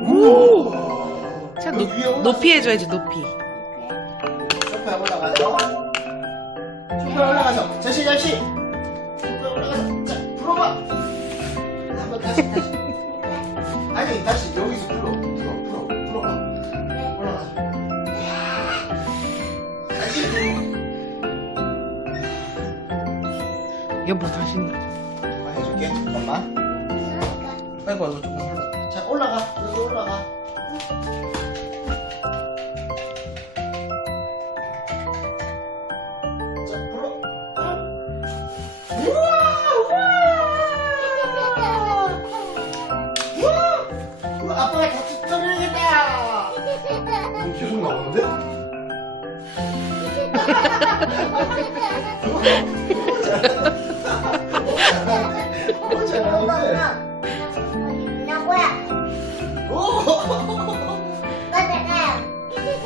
오! 자, 높, 위에 올라가서 높이 해줘야지, 높이. 소파에 올라가서 소파에 올라가서 잠시 잠시 소파에 올라가서 자 풀어봐. 한번 다시 다시. 아니 다시 여기서 풀어. 풀어 풀어 풀어 올라가서 다시. 여보, 뭐 다시. 아, 해줄게. 잠깐만. 아이고 이거 조금 올라 자 올라가. 여기 올라가. 자 불어. 우와 우와. 우와. 아빠가 같이 떨어야겠다 계속 나오는데? 오, 오!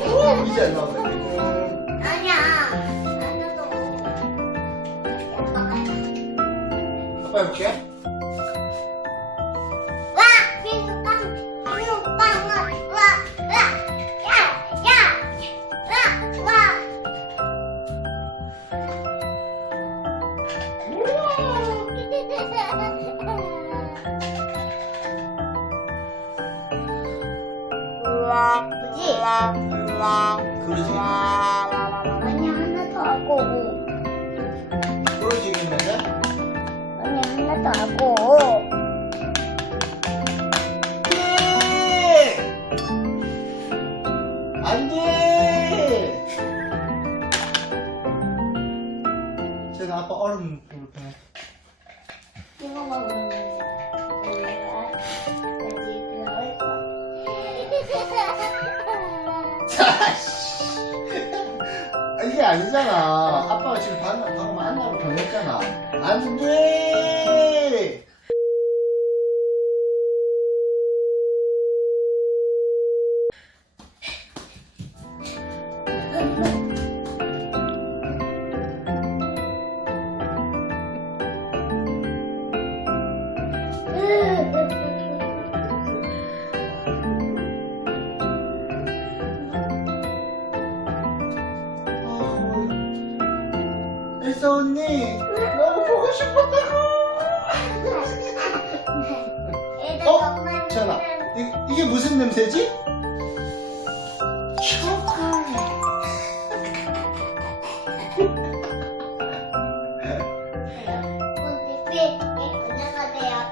오, 이제 안 나온다. 아빠 해볼게. 그지? 그러지. 아니 하나 더 하고 그러지, 있는데? 아니 하나 더 하고 안 돼! 제가 아빠 얼음 불편해. 이거 먹으면 이게 아니잖아. 아빠가 지금 방, 방금 안나로 보냈잖아. 안 돼! 엘사 언니, 너무 보고 싶었다고! 어? 전화. 이, 이게 무슨 냄새지? 초콜릿. 삐, 삐. 삐, 삐야.